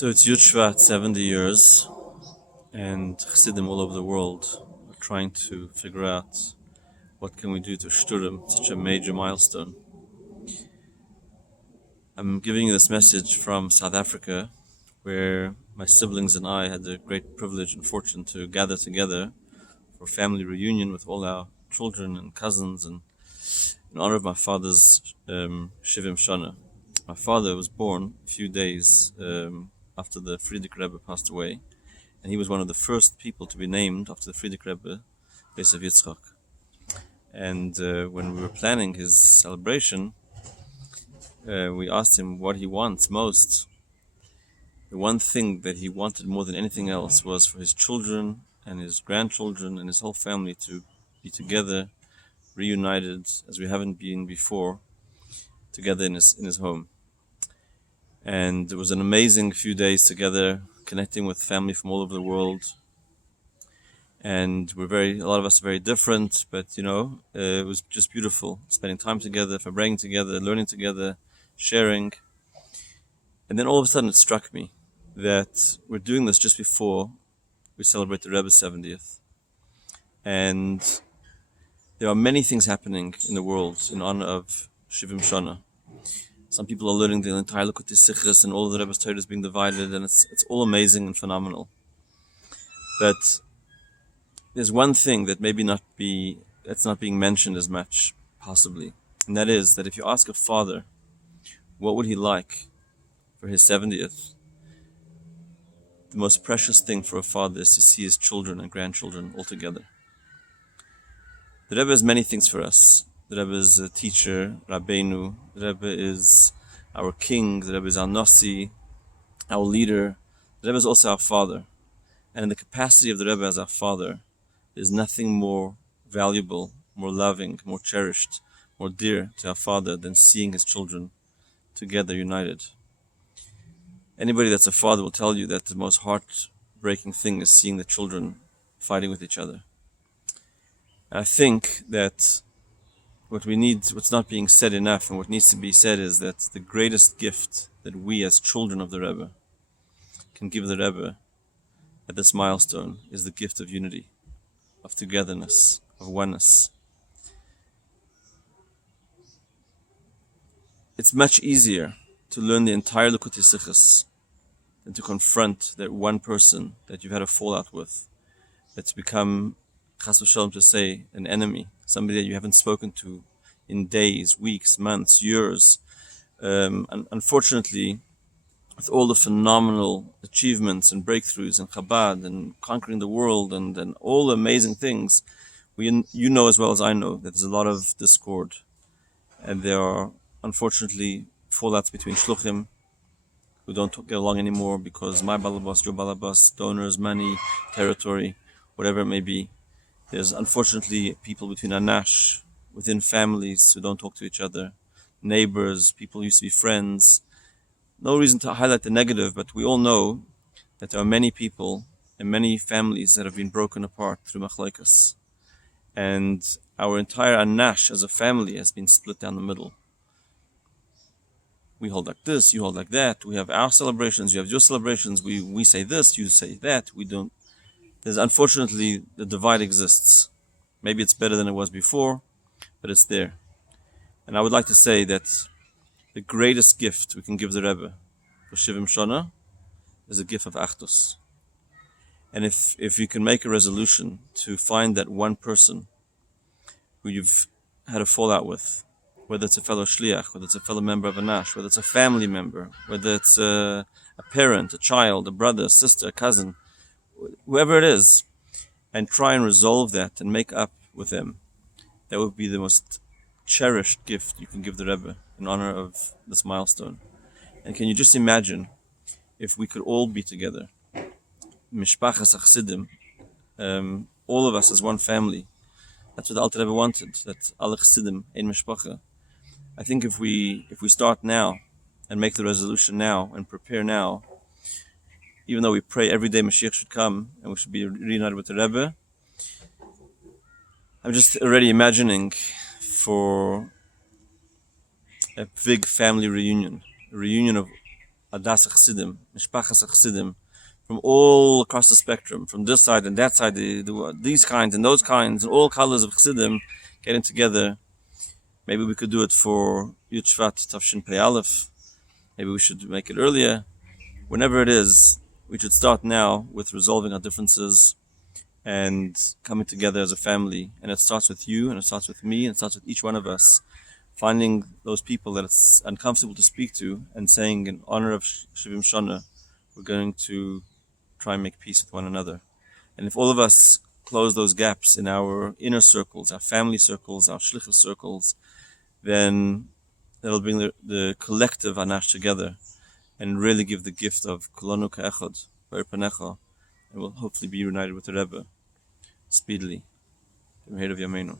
So it's Yud Shvat, 70 years, and Chassidim all over the world are trying to figure out what can we do to Shturim, such a major milestone. I'm giving you this message from South Africa, where my siblings and I had the great privilege and fortune to gather together for a family reunion with all our children and cousins, and in honor of my father's Shivim Shana. My father was born a few days after the Friedrich Rebbe passed away, and he was one of the first people to be named after the Friedrich Rebbe, Beis of Yitzchak. And when we were planning his celebration, we asked him what he wants most. The one thing that he wanted more than anything else was for his children and his grandchildren and his whole family to be together, reunited as we haven't been before, together in his home. And it was an amazing few days together, connecting with family from all over the world. And a lot of us are very different, but it was just beautiful, spending time together, praying together, learning together, sharing. And then all of a sudden it struck me that we're doing this just before we celebrate the Rebbe's 70th. And there are many things happening in the world in honor of Shivim Shana. Some people are learning the entire Likutei Sichos, and all of the Rebbe's Torah is being divided, and it's all amazing and phenomenal. But there's one thing that that's not being mentioned as much, possibly, and that is that if you ask a father what would he like for his 70th, the most precious thing for a father is to see his children and grandchildren all together. The Rebbe has many things for us. The Rebbe is a teacher, Rabbeinu. The Rebbe is our king. The Rebbe is our Nasi, our leader. The Rebbe is also our father. And in the capacity of the Rebbe as our father, there's nothing more valuable, more loving, more cherished, more dear to our father than seeing his children together, united. Anybody that's a father will tell you that the most heartbreaking thing is seeing the children fighting with each other. And I think that what's not being said enough, and what needs to be said, is that the greatest gift that we as children of the Rebbe can give the Rebbe at this milestone is the gift of unity, of togetherness, of oneness. It's much easier to learn the entire Likutei Sichos than to confront that one person that you've had a fallout with, that's become, chas v'shalom to say, an enemy, somebody that you haven't spoken to in days, weeks, months, years. And unfortunately, with all the phenomenal achievements and breakthroughs in Chabad and conquering the world and all the amazing things, you know as well as I know that there's a lot of discord. And there are, unfortunately, fallouts between shluchim who don't get along anymore because my balabas, your balabas, donors, money, territory, whatever it may be. There's unfortunately people between anash, within families who don't talk to each other, neighbors, people who used to be friends. No reason to highlight the negative, but we all know that there are many people and many families that have been broken apart through machlokes. And our entire anash as a family has been split down the middle. We hold like this, you hold like that. We have our celebrations, you have your celebrations. We say this, you say that. We don't. There's unfortunately, the divide exists. Maybe it's better than it was before, but it's there. And I would like to say that the greatest gift we can give the Rebbe for Shivim Shana is a gift of Achdus. And if you can make a resolution to find that one person who you've had a fallout with, whether it's a fellow shliach, whether it's a fellow member of a nash, whether it's a family member, whether it's a parent, a child, a brother, a sister, a cousin, whoever it is, and try and resolve that and make up with them, that would be the most cherished gift you can give the Rebbe in honor of this milestone. And can you just imagine if we could all be together, mishpachas achsidim, all of us as one family. That's what the Alter Rebbe wanted, that alle chsidim ein mishpacha. I think if we start now and make the resolution now and prepare now, even though we pray every day Mashiach should come and we should be reunited with the Rebbe, I'm just already imagining for a big family reunion, a reunion of Adas Chassidim, Mishpachas Chassidim, from all across the spectrum, from this side and that side, these kinds and those kinds, and all colors of Chassidim getting together. Maybe we could do it for Yud Shvat Tafshin Pei Aleph. Maybe we should make it earlier. Whenever it is, we should start now with resolving our differences and coming together as a family. And it starts with you, and it starts with me, and it starts with each one of us. Finding those people that it's uncomfortable to speak to and saying, in honor of Shivim Shana, we're going to try and make peace with one another. And if all of us close those gaps in our inner circles, our family circles, our shlichus circles, then that'll bring the collective anash together and really give the gift of kulanu ka'echad, b'er panecha, and we'll hopefully be united with the Rebbe speedily. In the of Yameinu.